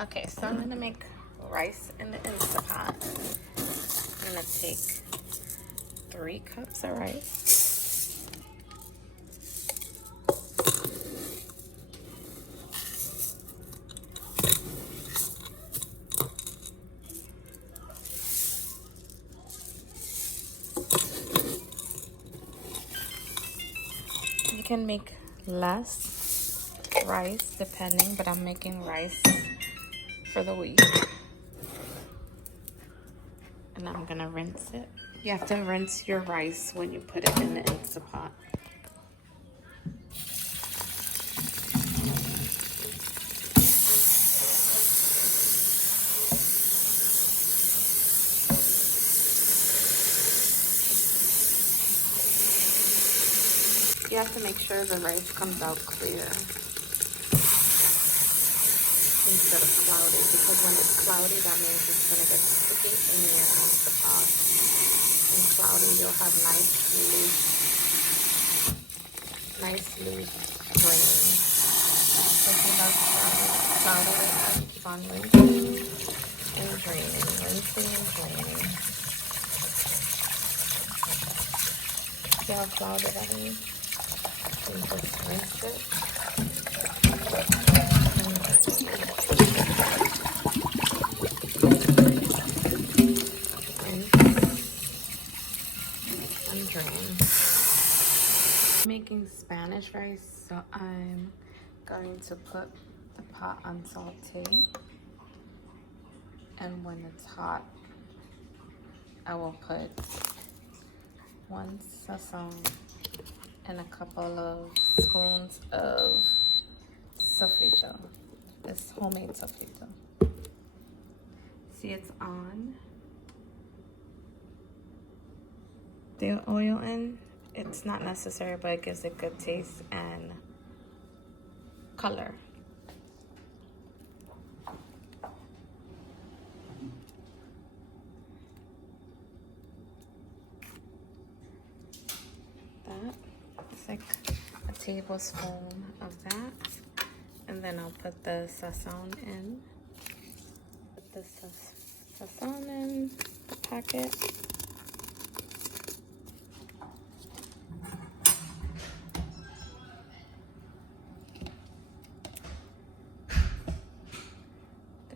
Okay, so I'm gonna make rice in the Instapot. I'm gonna take 3 cups of rice. You can make less rice depending, but I'm making rice for the week. And I'm gonna rinse it. You have to rinse your rice when you put it in the Instapot. You have to make sure the rice comes out clear instead of cloudy, because when it's cloudy, that means it's gonna get sticky in your Instapot. And cloudy, you'll have nice loose grains. So if you have cloudy, I keep on rinsing and draining, rinsing and draining. See how cloudy that is? And just rinse it. And drain. I'm making Spanish rice, so I'm going to put the pot on saute. And when it's hot, I will put 1 sazon and a couple of spoons of sofrito. It's homemade sofrito. See, it's on. The oil in, it's not necessary, but it gives it good taste and color. It's like a tablespoon of that, and then I'll put the sazon in. Put the sazon in the packet.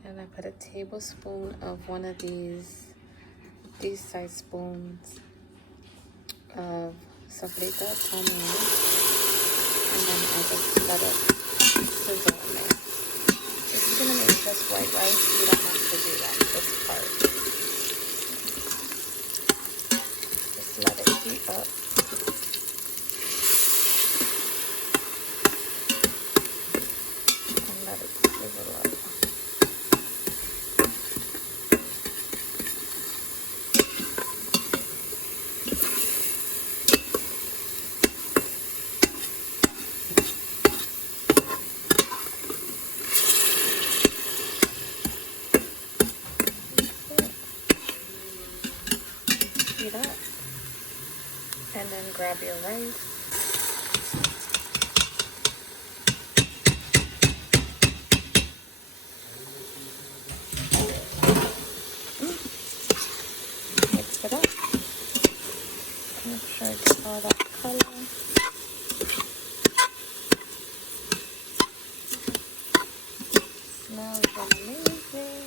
Then I put a tablespoon of one of these size spoons of sofrito tamarind, and then I just let it sizzle in there. If you're gonna make just white rice, you don't have to do that, this part. Just let it heat up. And let it sizzle up. Heat up, and then grab your rice. Mix it up. Make sure I get all that color. Smells amazing.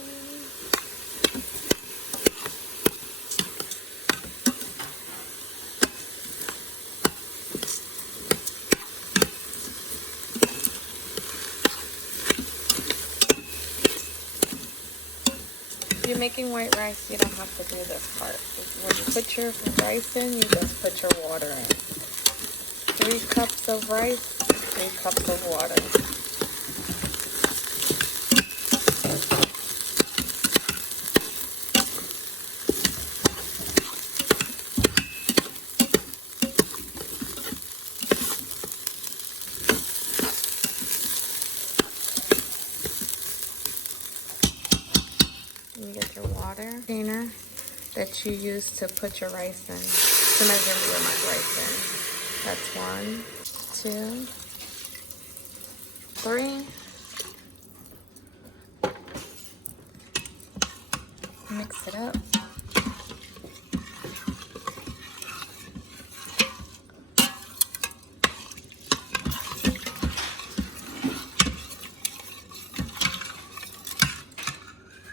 If you're making white rice, you don't have to do this part. When you put your rice in, you just put your water in. 3 cups of rice, 3 cups of water. You get your water container that you use to put your rice in, to measure your rice in. That's 1, 2, 3, Mix it up.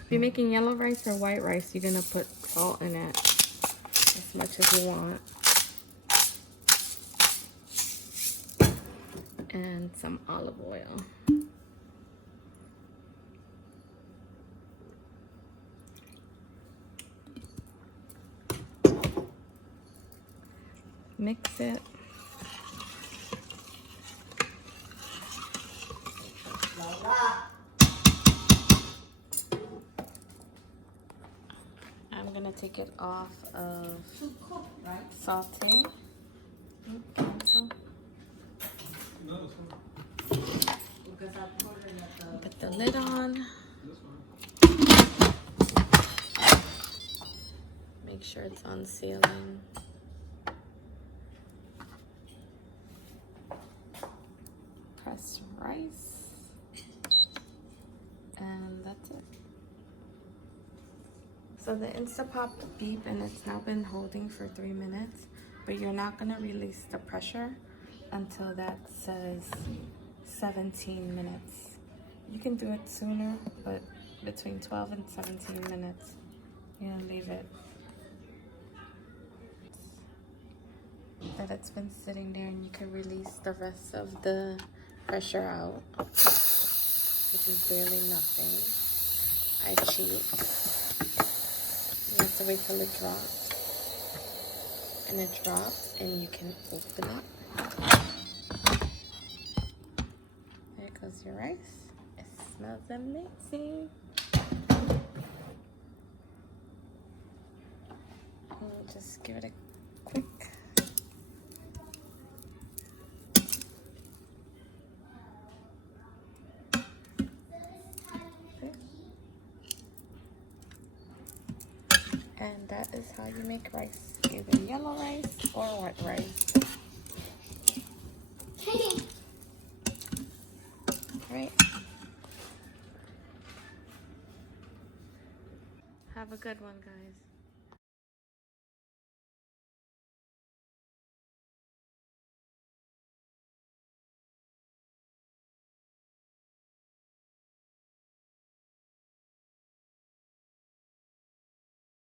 If you're making yellow rice or white rice, you're gonna put salt in it as much as you want. And some olive oil. Mix it. I'm gonna take it off of sauteing. Cancel. Put the lid on. Make sure it's on sealing. Press rice. And that's it. So the Instapot beep, and it's now been holding for 3 minutes, but you're not gonna release the pressure until that says 17 minutes. You can do it sooner, but between 12 and 17 minutes, you're gonna leave it. That it's been sitting there, and you can release the rest of the pressure out, which is barely nothing. I cheat. You have to wait till it drops. And it drops, and you can open it. There goes your rice. It smells amazing. And just give it a quick. And that is how you make rice. Either yellow rice or white rice. Right? Have a good one, guys.